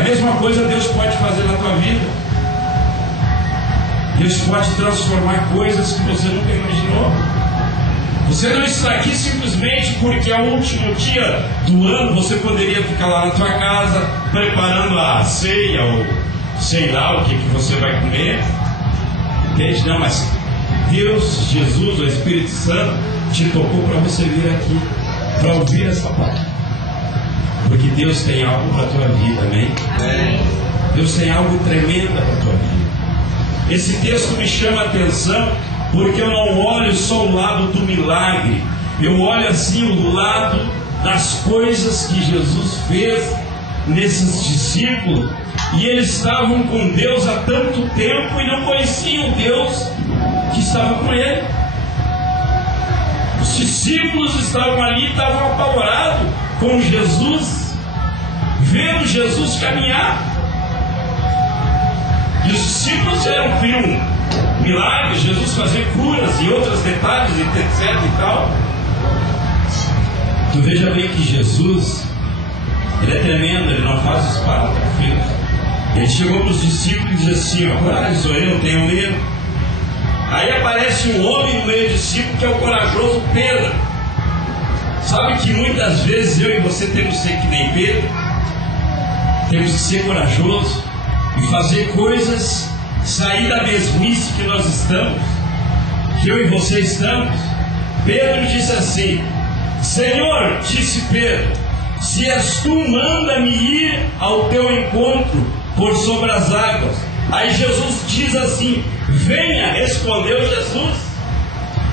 a mesma coisa Deus pode fazer na tua vida. Deus pode transformar coisas que você nunca imaginou. Você não está aqui simplesmente porque é o último dia do ano. Você poderia ficar lá na tua casa preparando a ceia ou sei lá o que você vai comer. Entende? Não, mas Deus, Jesus, o Espírito Santo te tocou para você vir aqui, para ouvir essa palavra. Porque Deus tem algo para a tua vida, amém? Amém? Deus tem algo tremendo para a tua vida. Esse texto me chama a atenção porque eu não olho só o lado do milagre, eu olho assim o lado das coisas que Jesus fez nesses discípulos. E eles estavam com Deus há tanto tempo e não conheciam Deus que estava com ele. Os discípulos estavam ali, estavam apavorados com Jesus, vendo Jesus caminhar. E os discípulos viram milagres, Jesus fazer curas e outros detalhes, etc e tal. Tu veja bem que Jesus, ele é tremendo, ele não faz os parafusos. Ele chegou para os discípulos e disse assim: coragem sou eu, tenho medo. Aí aparece um homem no meio dos discípulos que é o corajoso Pedro. Sabe que muitas vezes eu e você temos que ser que nem Pedro, temos que ser corajoso e fazer coisas, sair da mesmice que nós estamos, que eu e você estamos. Pedro disse assim: Senhor, disse Pedro, se és tu, manda-me ir ao teu encontro por sobre as águas. Aí Jesus diz assim: venha, respondeu Jesus.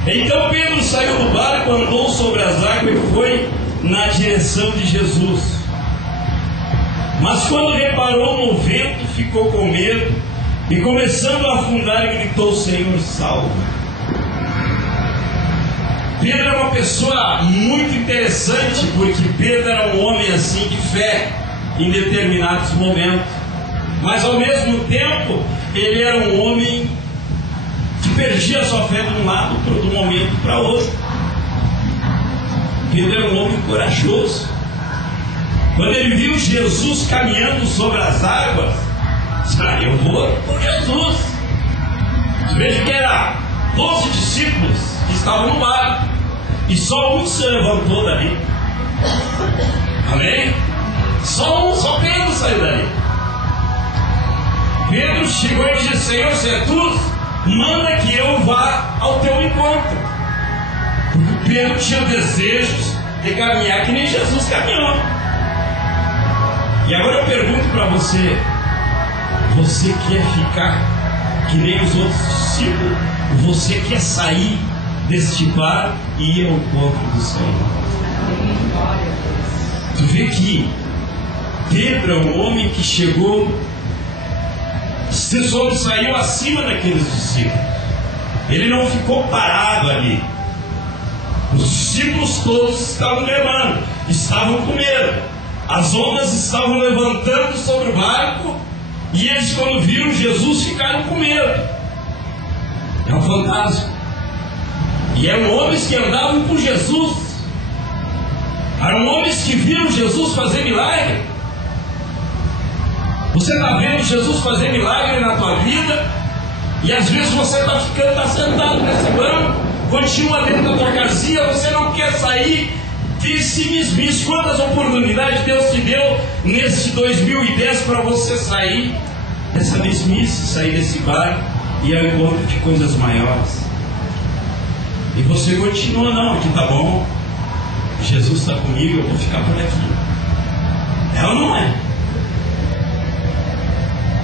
Então Pedro saiu do barco, andou sobre as águas e foi na direção de Jesus. Mas quando reparou no vento, ficou com medo e começando a afundar, gritou: Senhor, salva. Pedro é uma pessoa muito interessante, porque Pedro era um homem assim de fé em determinados momentos, mas ao mesmo tempo ele era um homem que perdia a sua fé de um lado de um momento para outro. Pedro era um homem corajoso. Quando ele viu Jesus caminhando sobre as águas, disse: eu vou por Jesus. Veja que era 12 discípulos que estavam no barco e só um se levantou dali. Amém? Só Pedro saiu dali. Pedro chegou e disse: Senhor, se é tu, manda que eu vá ao teu encontro. Porque Pedro tinha desejos de caminhar que nem Jesus caminhou. E agora eu pergunto para você: você quer ficar que nem os outros discípulos? Você quer sair deste bar e ir ao encontro do Senhor? Tu vê que Pedro é um homem que chegou, saiu acima daqueles discípulos. Ele não ficou parado ali. Os discípulos todos estavam remando, estavam com medo. As ondas estavam levantando sobre o barco e eles, quando viram Jesus, ficaram com medo. É um fantasma. E eram homens que andavam com Jesus. Eram homens que viram Jesus fazer milagre. Você está vendo Jesus fazer milagre na tua vida, e às vezes você está sentado nesse banco, continua dentro da tua casinha, você não quer sair desse mesmice. Quantas oportunidades Deus te deu nesse 2010 para você sair dessa mesmice, sair desse barco e ao encontro de coisas maiores? E você continua: não, aqui tá bom, Jesus está comigo, eu vou ficar por aqui. É ou não é?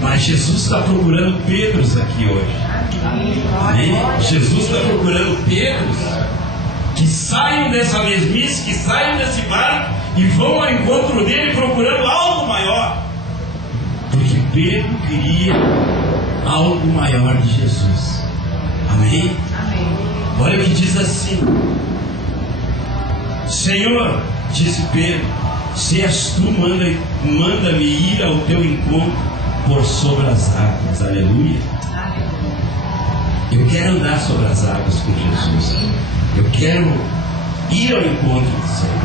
Mas Jesus está procurando Pedros aqui hoje. Amém? Jesus está procurando Pedros que saiam dessa mesmice, que saiam desse barco e vão ao encontro dele procurando algo maior. Porque Pedro queria algo maior de Jesus. Amém? Amém. Olha o que diz assim: Senhor, disse Pedro, se és tu, manda-me ir ao teu encontro por sobre as águas. Aleluia. Eu quero andar sobre as águas com Jesus. Eu quero ir ao encontro do Senhor.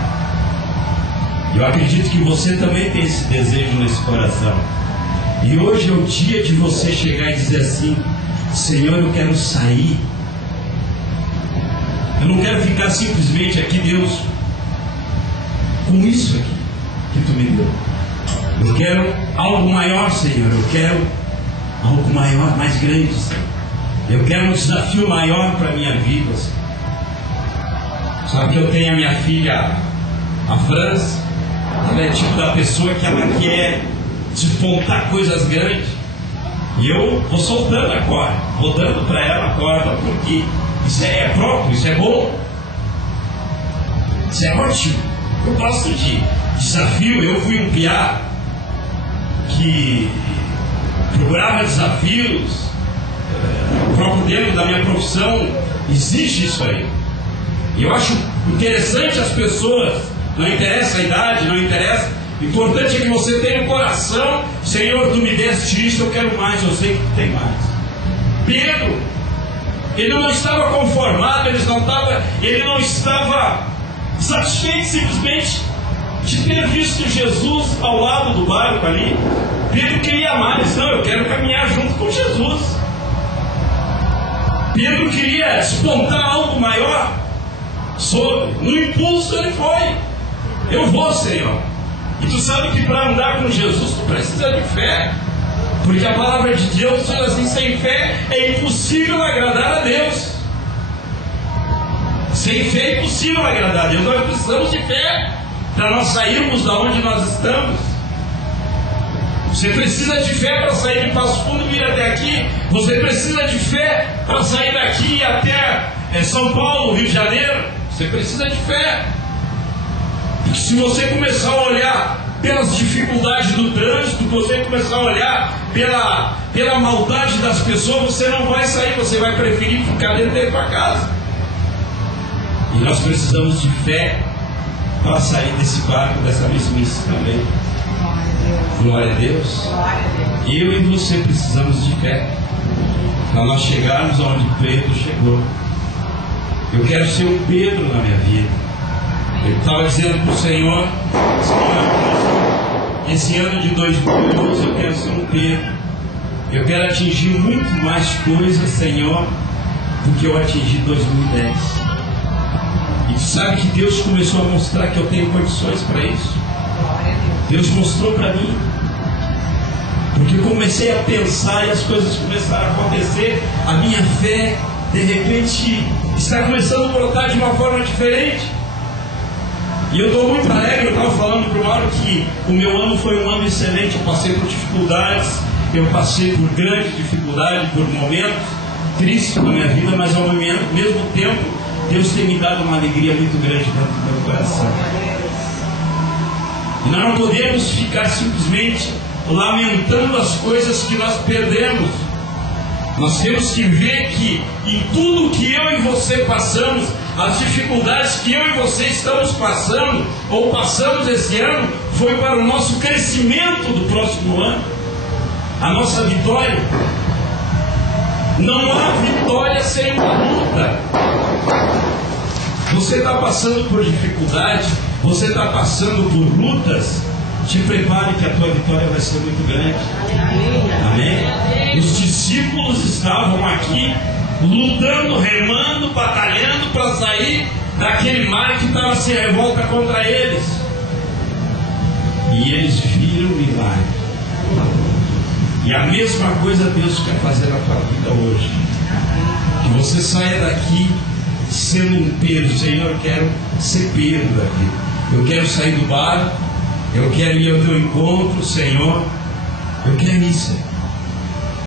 Eu acredito que você também tem esse desejo nesse coração. E hoje é o dia de você chegar e dizer assim: Senhor, eu quero sair. Eu não quero ficar simplesmente aqui, Deus, com isso aqui que Tu me deu. Eu quero algo maior, Senhor. Eu quero algo maior, mais grande, Senhor. Eu quero um desafio maior para a minha vida, Senhor. Sabe que eu tenho a minha filha, a Franz. Ela é tipo da pessoa que ela quer despontar coisas grandes. E eu vou soltando a corda, vou dando para ela a corda, porque isso é próprio, isso é bom, isso é ótimo. Eu gosto de desafio. Eu fui um piá que procurava desafios. O próprio dentro da minha profissão existe isso aí. E eu acho interessante as pessoas, não interessa a idade, não interessa. O importante é que você tenha um coração: Senhor, Tu me deste isso, eu quero mais, eu sei que Tu tem mais. Pedro, ele não estava conformado, ele não estava satisfeito simplesmente de ter visto Jesus ao lado do barco ali. Pedro queria mais. Não, eu quero caminhar junto com Jesus. Pedro queria despontar algo maior. No impulso ele foi: eu vou, Senhor. E tu sabe que para andar com Jesus tu precisa de fé, porque a palavra de Deus diz assim: sem fé é impossível agradar a Deus. Sem fé é impossível agradar a Deus. Nós precisamos de fé para nós sairmos da onde nós estamos. Você precisa de fé para sair de Passo Fundo e vir até aqui. Você precisa de fé para sair daqui até São Paulo, Rio de Janeiro. Você precisa de fé. Porque se você começar a olhar pelas dificuldades do trânsito, você começar a olhar pela maldade das pessoas, você não vai sair, você vai preferir ficar dentro da tua casa. E nós precisamos de fé para sair desse barco, dessa mesmice também. Glória a Deus. Eu e você precisamos de fé para nós chegarmos aonde Pedro chegou. Eu quero ser um Pedro na minha vida. Ele estava dizendo para o Senhor: esse ano de 2012 eu quero ser um Pedro. Eu quero atingir muito mais coisas, Senhor, do que eu atingi em 2010. E tu sabe que Deus começou a mostrar que eu tenho condições para isso. Deus mostrou para mim, porque eu comecei a pensar e as coisas começaram a acontecer. A minha fé, de repente, está começando a brotar de uma forma diferente. E eu estou muito alegre. Eu estava falando para o Mauro que o meu ano foi um ano excelente. Eu passei por dificuldades, eu passei por grande dificuldade, por momentos tristes na minha vida, mas ao mesmo tempo Deus tem me dado uma alegria muito grande dentro do meu coração. E nós não podemos ficar simplesmente lamentando as coisas que nós perdemos. Nós temos que ver que em tudo que eu e você passamos, as dificuldades que eu e você estamos passando, ou passamos esse ano, foi para o nosso crescimento do próximo ano, a nossa vitória. Não há vitória sem uma luta. Você está passando por dificuldade, você está passando por lutas, te prepare que a tua vitória vai ser muito grande. Amém? Os discípulos estavam aqui lutando, remando, batalhando para sair daquele mar que estava se revolta contra eles. E eles viram o milagre. E a mesma coisa Deus quer fazer na tua vida hoje. Que você saia daqui sendo um Pedro. Senhor, eu quero ser Pedro daqui. Eu quero sair do barco. Eu quero ir ao teu encontro, Senhor. Eu quero isso.